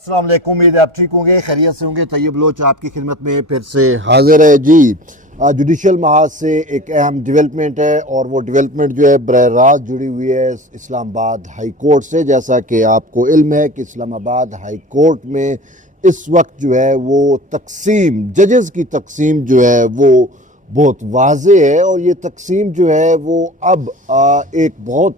अस्सलाम वालेकुम, उम्मीद है आप ठीक होंगे, खैरियत से होंगे। तैयब लोच आपकी खिदमत में फिर से हाजिर है जी। जुडिशल महाज से एक अहम डेवलपमेंट है और वो डेवलपमेंट जो है बरह रास्त जुड़ी हुई है इस्लामाबाद हाई कोर्ट से। जैसा कि आपको इल्म है कि इस्लामाबाद हाई कोर्ट में इस वक्त जो है वो तकसीम, जजेस की तकसीम जो है वो बहुत वाज़े है और ये तकसीम जो है वो अब एक बहुत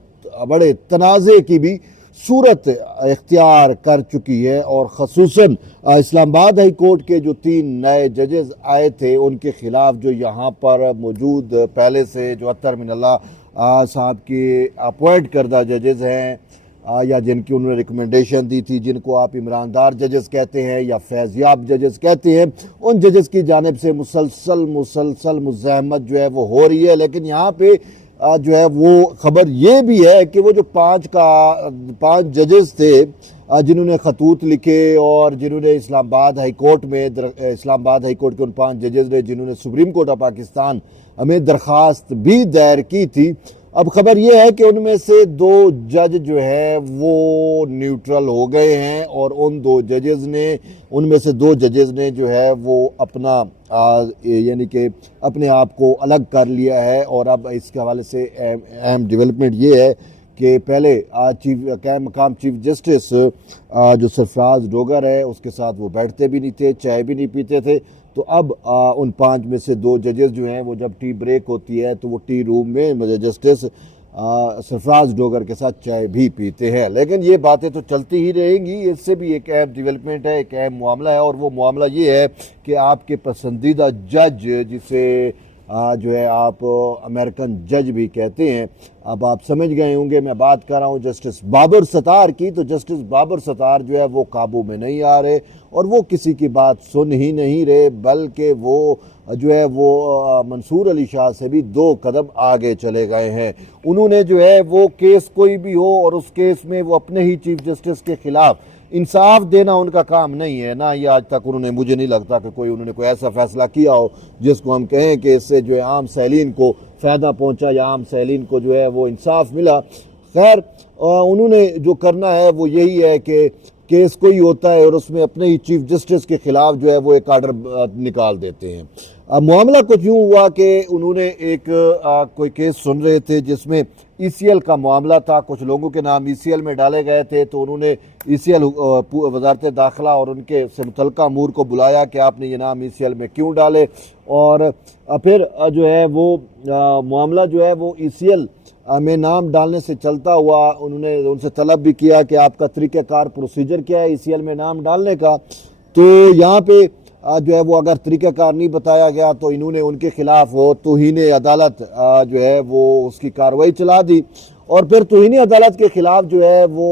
बड़े तनाज़े की भी सूरत इख्तियार कर चुकी है। और ख़ुसूसन इस्लामाबाद हाई कोर्ट के जो 3 नए जजेस आए थे उनके ख़िलाफ़ जो यहाँ पर मौजूद पहले से जो अत्तर मिनल्ला साहब के अपॉइंट करदा जजेस हैं या जिनकी उन्होंने रिकमेंडेशन दी थी, जिनको आप इमरानदार जजेस कहते हैं या फैज़याब जजेस कहते हैं, उन जजेस की जानिब से मुसलसल मुज़ाहमत जो है वो हो रही है। लेकिन यहाँ पे जो है वो ख़बर ये भी है कि वो जो 5 जजेस थे जिन्होंने खतूत लिखे और जिन्होंने इस्लामाबाद हाई कोर्ट के उन 5 जजेस ने जिन्होंने सुप्रीम कोर्ट ऑफ पाकिस्तान में दरख्वास्त भी दायर की थी, अब खबर यह है कि उनमें से 2 जज जो है वो न्यूट्रल हो गए हैं और उनमें से 2 जजेस ने जो है वो अपना यानी कि अपने आप को अलग कर लिया है। और अब इसके हवाले से अहम डेवलपमेंट ये है कि पहले मकाम चीफ जस्टिस जो सरफराज डोगर है उसके साथ वो बैठते भी नहीं थे, चाय भी नहीं पीते थे। तो अब उन 5 में से 2 जजेस जो हैं वो जब टी ब्रेक होती है तो वो टी रूम में जस्टिस सरफराज डोगर के साथ चाय भी पीते हैं। लेकिन ये बातें तो चलती ही रहेंगी। इससे भी एक अहम डेवलपमेंट है, एक अहम मामला है और वो मामला ये है कि आपके पसंदीदा जज जिसे जो है आप अमेरिकन जज भी कहते हैं, अब आप समझ गए होंगे मैं बात कर रहा हूँ जस्टिस बाबर सत्तार की। तो जस्टिस बाबर सत्तार जो है वो काबू में नहीं आ रहे और वो किसी की बात सुन ही नहीं रहे, बल्कि वो जो है वो मंसूर अली शाह से भी 2 कदम आगे चले गए हैं। उन्होंने जो है वो केस कोई भी हो और उस केस में वो अपने ही चीफ जस्टिस के खिलाफ इंसाफ देना उनका काम नहीं है ना। ये आज तक उन्होंने, मुझे नहीं लगता कि उन्होंने कोई ऐसा फैसला किया हो जिसको हम कहें कि इससे जो है आम सैलीन को फ़ायदा पहुंचा या आम सैलीन को जो है वो इंसाफ मिला। खैर उन्होंने जो करना है वो यही है कि केस कोई होता है और उसमें अपने ही चीफ जस्टिस के खिलाफ जो है वो एक आर्डर निकाल देते हैं। मामला कुछ यूँ हुआ कि उन्होंने एक कोई केस सुन रहे थे जिसमें ECL का मामला था, कुछ लोगों के नाम ECL में डाले गए थे। तो उन्होंने ECL वजारत दाखिला और उनके से मुतल्लिका अमूर को बुलाया कि आपने ये नाम ECL में क्यों डाले। और फिर जो है वो मामला जो है वो ECL में नाम डालने से चलता हुआ उन्होंने उनसे तलब भी किया कि आपका तरीक़ाकार प्रोसीजर क्या है ECL में नाम डालने का। तो यहाँ पे जो है वो अगर तरीक़ाकार नहीं बताया गया तो इन्होंने उनके खिलाफ वो तौहीन अदालत जो है वो उसकी कार्रवाई चला दी और फिर तौहीन अदालत के खिलाफ जो है वो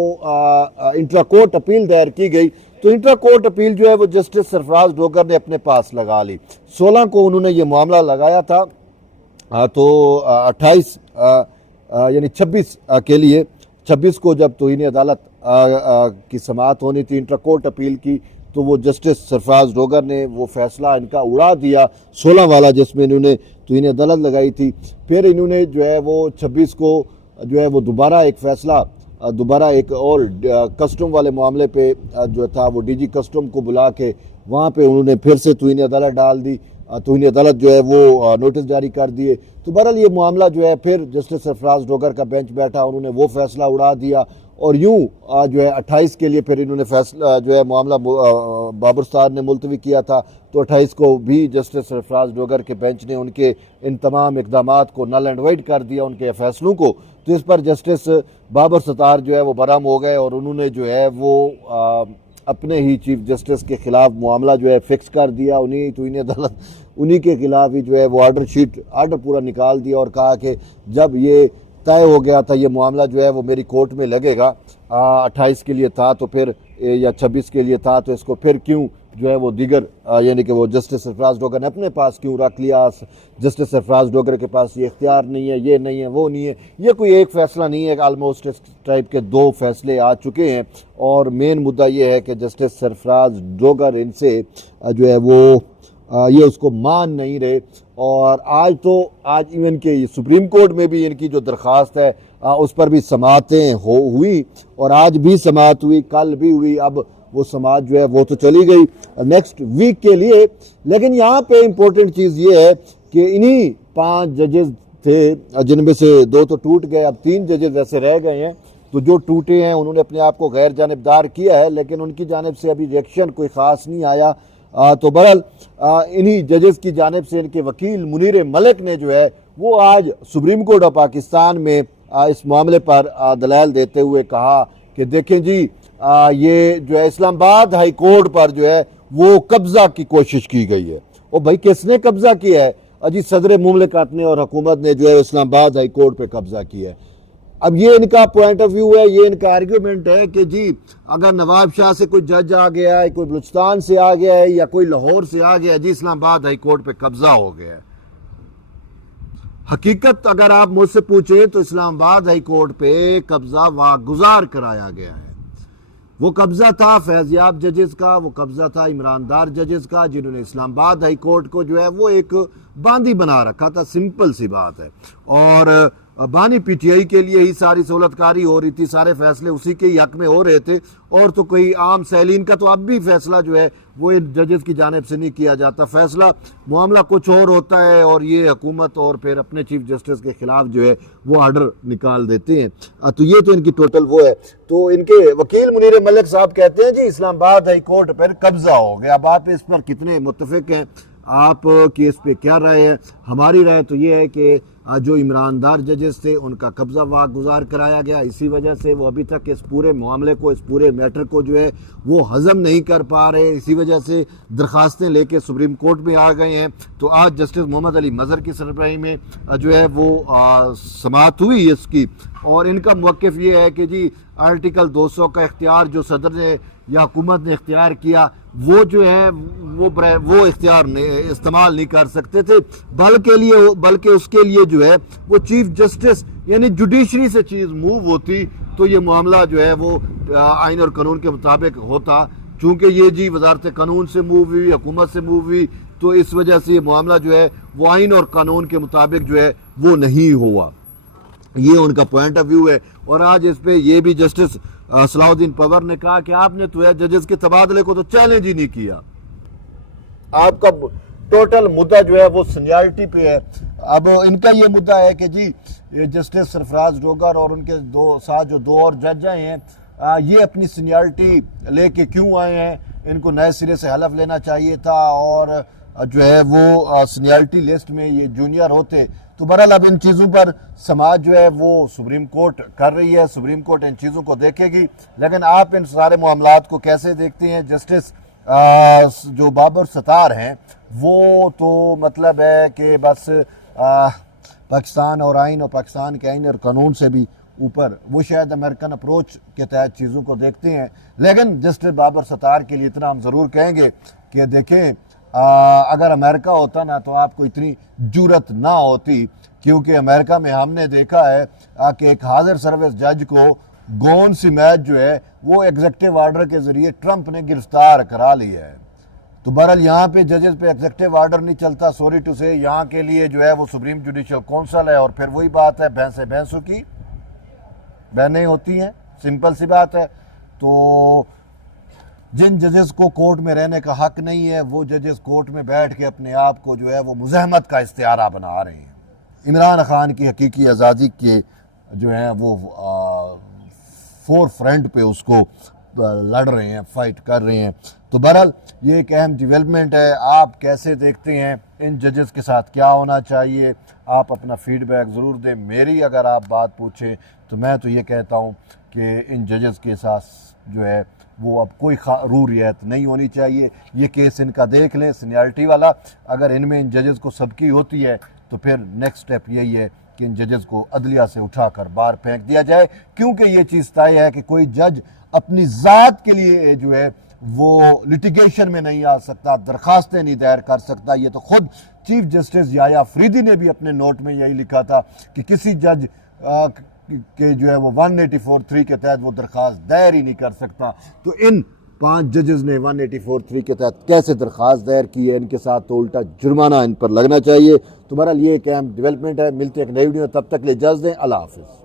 इंट्रा कोर्ट अपील दायर की गई। तो इंट्रा कोर्ट अपील जो है वो जस्टिस सरफराज डोगर ने अपने पास लगा ली। 16 को उन्होंने ये मामला लगाया था, तो 28 यानी 26 के लिए 26 को जब तौहीन अदालत की समाअत होनी थी इंट्रा कोर्ट अपील की, तो वो जस्टिस सरफराज डोगर ने वो फैसला इनका उड़ा दिया 16 वाला जिसमें इन्होंने तौहीन अदालत लगाई थी। फिर इन्होंने जो है वो 26 को जो है वो दोबारा एक फ़ैसला, दोबारा एक और कस्टम वाले मामले पे जो था वो DG कस्टम को बुला के वहाँ पे उन्होंने फिर से तौहीन अदालत डाल दी। तौहीन अदालत जो है वो नोटिस जारी कर दिए। तो बहरहाल ये मामला जो है फिर जस्टिस सरफराज डोगर का बेंच बैठा, उन्होंने वो फैसला उड़ा दिया और यूँ जो है 28 के लिए फिर इन्होंने फैसला जो है मामला बाबर सत्तार ने मुलतवी किया था। तो 28 को भी जस्टिस सरफराज डोगर के बेंच ने उनके इन तमाम इक़दामात को नल एंड वाइड कर दिया, उनके फैसलों को। तो इस पर जस्टिस बाबर सत्तार जो है वो बराम हो गए और उन्होंने जो है वो अपने ही चीफ जस्टिस के खिलाफ मामला जो है फिक्स कर दिया। उन्हीं के खिलाफ ही जो है वो आर्डर पूरा निकाल दिया और कहा कि जब ये तय हो गया था ये मामला जो है वो मेरी कोर्ट में लगेगा, 28 के लिए था तो फिर या 26 के लिए था, तो इसको फिर क्यों जो है वो दीगर यानी कि वो जस्टिस सरफराज डोगर ने अपने पास क्यों रख लिया। जस्टिस सरफराज डोगर के पास ये इख्तियार नहीं है, ये नहीं है, वो नहीं है। ये कोई एक फ़ैसला नहीं है, आलमोस्ट इस टाइप के 2 फैसले आ चुके हैं और मेन मुद्दा ये है कि जस्टिस सरफराज डोगर इनसे जो है वो ये उसको मान नहीं रहे। और आज इवन के सुप्रीम कोर्ट में भी इनकी जो दरख्वास्त है उस पर भी समातें हुई और आज भी समात हुई, कल भी हुई। अब वो समाज जो है वो तो चली गई नेक्स्ट वीक के लिए। लेकिन यहाँ पे इम्पोर्टेंट चीज़ ये है कि इन्हीं 5 जजेस थे जिनमें से 2 तो टूट गए, अब 3 जजेस वैसे रह गए हैं। तो जो टूटे हैं उन्होंने अपने आप को गैर जानिबदार किया है, लेकिन उनकी जानिब से अभी रिएक्शन कोई ख़ास नहीं आया। तो बहरहाल इन्हीं जजेस की जानिब से इनके वकील मुनीर मलिक ने जो है वो आज सुप्रीम कोर्ट ऑफ पाकिस्तान में इस मामले पर दलाइल देते हुए कहा कि देखें जी ये जो है इस्लामाबाद हाई कोर्ट पर जो है वो कब्जा की कोशिश की गई है। और भाई किसने कब्जा किया है? अजी सदर मुमलिकत ने और हुकूमत ने जो है इस्लामाबाद हाई कोर्ट पे कब्जा किया है। अब ये इनका पॉइंट ऑफ व्यू है, ये इनका आर्ग्यूमेंट है कि जी अगर नवाब शाह से कोई जज आ गया है, कोई बलूचिस्तान से आ गया है या कोई लाहौर से आ गया है, जी इस्लामाबाद हाई कोर्ट पे कब्जा हो गया है। हकीकत अगर आप मुझसे पूछें तो इस्लामाबाद हाई कोर्ट पे कब्जा वागुजार कराया गया है। वो कब्जा था फैज़याब जजेस का, वो कब्जा था इमरानदार जजेस का, जिन्होंने इस्लामाबाद हाई कोर्ट को जो है वो एक बांदी बना रखा था। सिंपल सी बात है। और बानी पीटीआई के लिए ही सारी सहूलतकारी हो रही थी, सारे फैसले उसी के ही हक में हो रहे थे। और तो कोई आम सैलीन का तो अब भी फैसला जो है वो इन जजेस की जानिब से नहीं किया जाता। फैसला मामला कुछ और होता है और ये हुकूमत और फिर अपने चीफ जस्टिस के खिलाफ जो है वो आर्डर निकाल देते हैं। तो ये तो इनकी टोटल वो है। तो इनके वकील मुनीर मलिक साहब कहते हैं जी इस्लामाबाद हाई कोर्ट पर कब्जा हो गया। अब आप इस पर कितने मुत्तफिक हैं, आप केस पे क्या राय है? हमारी राय तो ये है कि जो इमरानदार जजेस थे उनका कब्जा वागुजार कराया गया। इसी वजह से वो अभी तक इस पूरे मामले को, इस पूरे मैटर को जो है वो हजम नहीं कर पा रहे। इसी वजह से दरखास्तें लेके सुप्रीम कोर्ट में आ गए हैं। तो आज जस्टिस मोहम्मद अली मजहर की सरबराही में जो है वो समाअत हुई इसकी। और इनका मौक़िफ़ ये है कि जी आर्टिकल 200 का इख्तियार जो सदर ने या हुकूमत ने इख्तियार किया वो जो है वो इख्तियार इस्तेमाल नहीं कर सकते थे, बल्कि उसके लिए जो है वो चीफ जस्टिस यानी जुडिशरी से चीज़ मूव होती तो ये मामला जो है वो आइन और कानून के मुताबिक होता। चूँकि ये जी वजारत कानून से मूव हुई, हुकूमत से मूव हुई, तो इस वजह से ये मामला जो है वो आइन और कानून के मुताबिक जो है वो नहीं हुआ। ये उनका पॉइंट ऑफ व्यू है। और आज इस पे ये भी जस्टिस सलाउद्दीन पवर ने कहा कि आपने तो है जजेस के तबादले को तो चैलेंज ही नहीं किया। आपका टोटल मुद्दा जो है वो सीनियरिटी पे है। अब इनका ये मुद्दा है कि जी ये जस्टिस सरफराज डोगर और उनके साथ जो 2 और जज आए हैं ये अपनी सीनियरिटी लेके क्यों आए हैं? इनको नए सिरे से हलफ लेना चाहिए था और जो है वो सीनियरिटी लिस्ट में ये जूनियर होते। तो बहरहाल अब इन चीज़ों पर समाज जो है वो सुप्रीम कोर्ट कर रही है, सुप्रीम कोर्ट इन चीज़ों को देखेगी। लेकिन आप इन सारे मामलात को कैसे देखते हैं? जस्टिस जो बाबर सत्तार हैं वो तो मतलब है कि बस पाकिस्तान और आइन और पाकिस्तान के आइन और कानून से भी ऊपर वो शायद अमेरिकन अप्रोच के तहत चीज़ों को देखते हैं। लेकिन जस्टिस बाबर सत्तार के लिए इतना हम ज़रूर कहेंगे कि देखें अगर अमेरिका होता ना तो आपको इतनी जुर्रत ना होती, क्योंकि अमेरिका में हमने देखा है कि एक हाजिर सर्विस जज को गॉन सिमैज जो है वो एग्जेक्टिव ऑर्डर के ज़रिए ट्रंप ने गिरफ्तार करा लिया है। तो बहरहाल यहाँ पे जजेस पे एग्जेक्टिव ऑर्डर नहीं चलता। सॉरी टू से यहाँ के लिए जो है वो सुप्रीम जुडिशल काउंसिल है। और फिर वही बात है भैंसों की बहनें होती हैं, सिंपल सी बात है। तो जिन जजेस को कोर्ट में रहने का हक नहीं है वो जजेस कोर्ट में बैठ के अपने आप को जो है वो मुज़ाहमत का इस्तिआरा बना रहे हैं। इमरान खान की हकीकी आज़ादी के जो है वो फोर फ्रंट पे उसको लड़ रहे हैं, फाइट कर रहे हैं। तो बहरहाल ये एक अहम डेवलपमेंट है। आप कैसे देखते हैं इन जजेस के साथ क्या होना चाहिए? आप अपना फीडबैक ज़रूर दें। मेरी अगर आप बात पूछें तो मैं तो ये कहता हूँ कि इन जजेस के साथ जो है वो अब कोई रू रियायत नहीं होनी चाहिए। ये केस इनका देख लें सीनियरिटी वाला, अगर इनमें इन जजेस को सबकी होती है तो फिर नेक्स्ट स्टेप यही है कि इन जजेस को अदलिया से उठाकर बाहर फेंक दिया जाए। क्योंकि ये चीज़ तय है कि कोई जज अपनी ज़ात के लिए जो है वो लिटिगेशन में नहीं आ सकता, दरखास्तें नहीं दायर कर सकता। ये तो खुद चीफ जस्टिस याया अफरीदी ने भी अपने नोट में यही लिखा था कि किसी जज के जो है वो 184(3) के तहत वो दरख्वास्त दायर ही नहीं कर सकता। तो इन 5 जजेस ने 184(3) के तहत कैसे दरख्वास्त दायर की है? इनके साथ तो उल्टा जुर्माना इन पर लगना चाहिए। तो बहरहाल ये एक अहम डेवलपमेंट है। मिलते हैं एक नई वीडियो, तब तक ले इजाज़त दें। अल्लाह हाफ़िज़।